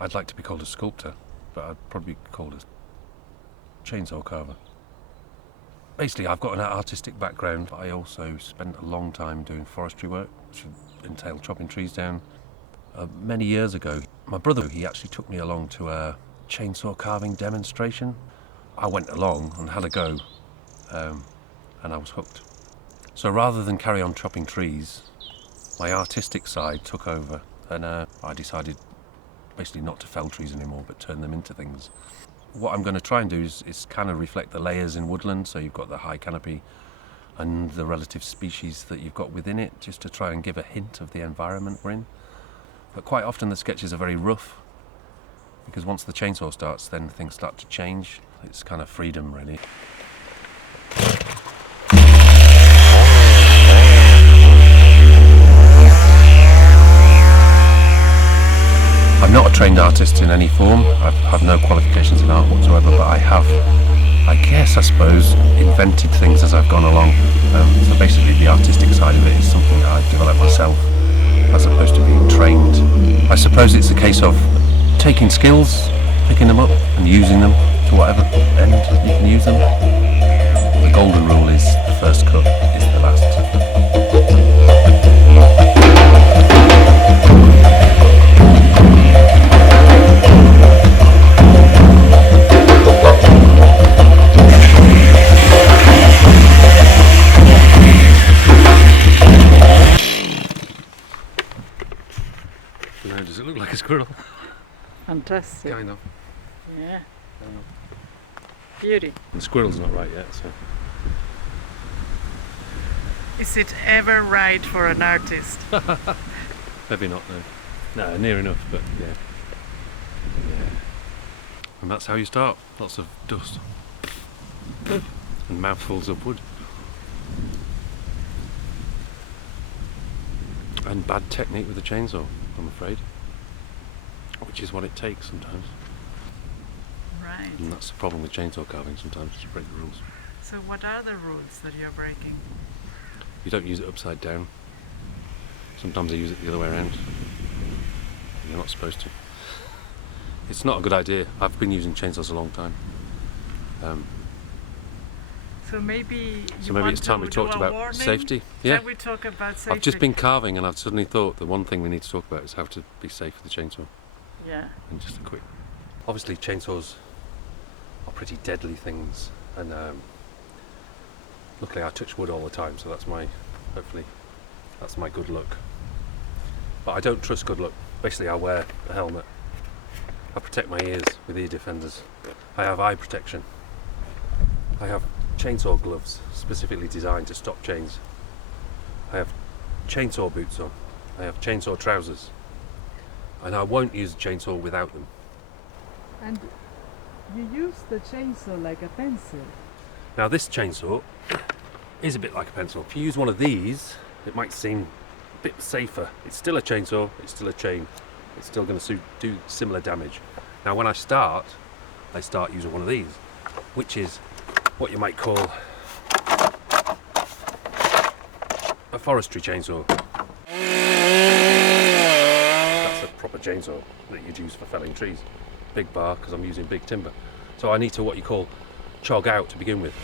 I'd like to be called a sculptor, but I'd probably be called a chainsaw carver. Basically, I've got an artistic background, but I also spent a long time doing forestry work, which entailed chopping trees down. Many years ago, my brother, he actually took me along to a chainsaw carving demonstration. I went along and had a go, and I was hooked. So rather than carry on chopping trees, my artistic side took over, and I decided basically not to fell trees anymore, but turn them into things. What I'm going to try and do is kind of reflect the layers in Woodlands, so you've got the high canopy and the relative species that you've got within it, just to try and give a hint of the environment we're in. But quite often the sketches are very rough, because once the chainsaw starts, then things start to change. It's kind of freedom, really. I'm not a trained artist in any form. I have no qualifications in art whatsoever, but I have, I suppose, invented things as I've gone along. So basically the artistic side of it is something that I've developed myself, as opposed to being trained. I suppose it's a case of taking skills, picking them up and using them to whatever end you can use them. The golden rule is the first cut is the last. Now, does it look like a squirrel? Fantastic. Kind of. Yeah. Beauty. The squirrel's not right yet, so. Is it ever right for an artist? Maybe not, no. No, near enough, but yeah. And that's how you start. Lots of dust. And mouthfuls of wood. And bad technique with the chainsaw, I'm afraid. Which is what it takes sometimes. Right. And that's the problem with chainsaw carving sometimes, you break the rules. So what are the rules that you're breaking? You don't use it upside down. Sometimes I use it the other way around. You're not supposed to. It's not a good idea. I've been using chainsaws a long time. So maybe It's time we talked about safety. Yeah. Can we talk about safety? I've just been carving and I've suddenly thought the one thing we need to talk about is how to be safe with the chainsaw. Yeah. And just a quick. Obviously chainsaws are pretty deadly things, and luckily I touch wood all the time, so hopefully that's my good luck. But I don't trust good luck. Basically I wear a helmet. I protect my ears with ear defenders. I have eye protection. I have chainsaw gloves specifically designed to stop chains. I have chainsaw boots on. I have chainsaw trousers. And I won't use a chainsaw without them. And you use the chainsaw like a pencil. Now this chainsaw is a bit like a pencil. If you use one of these, it might seem a bit safer. It's still a chainsaw, it's still a chain. It's still going to do similar damage. Now when I start using one of these, which is what you might call a forestry chainsaw. That's a proper chainsaw that you'd use for felling trees. Big bar, because I'm using big timber. So I need to what you call chog out to begin with.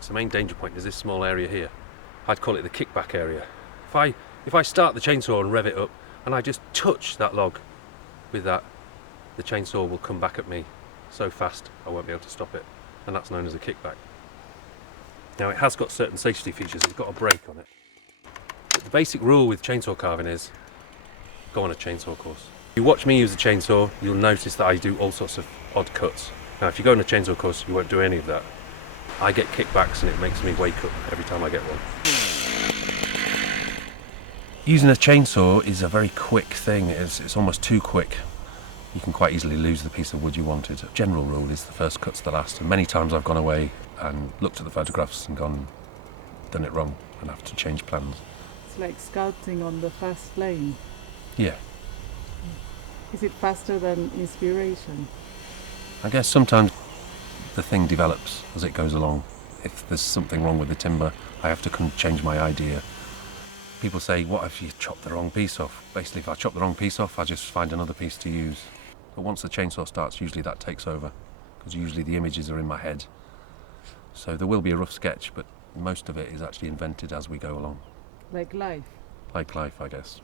So the main danger point is this small area here. I'd call it the kickback area. If I start the chainsaw and rev it up and I just touch that log with that, the chainsaw will come back at me so fast I won't be able to stop it, and that's known as a kickback. Now it has got certain safety features, it's got a brake on it. But the basic rule with chainsaw carving is go on a chainsaw course. If you watch me use a chainsaw, you'll notice that I do all sorts of odd cuts. Now if you go on a chainsaw course you won't do any of that. I get kickbacks and it makes me wake up every time I get one. Using a chainsaw is a very quick thing. It's almost too quick. You can quite easily lose the piece of wood you wanted. General rule is the first cut's the last, and many times I've gone away and looked at the photographs and done it wrong and have to change plans. It's like sculpting on the fast lane. Yeah. Is it faster than inspiration? I guess sometimes the thing develops as it goes along. If there's something wrong with the timber, I have to change my idea. People say, what if you chop the wrong piece off? Basically, if I chop the wrong piece off, I just find another piece to use. But once the chainsaw starts, usually that takes over, because usually the images are in my head. So there will be a rough sketch, but most of it is actually invented as we go along. Like life. Like life, I guess.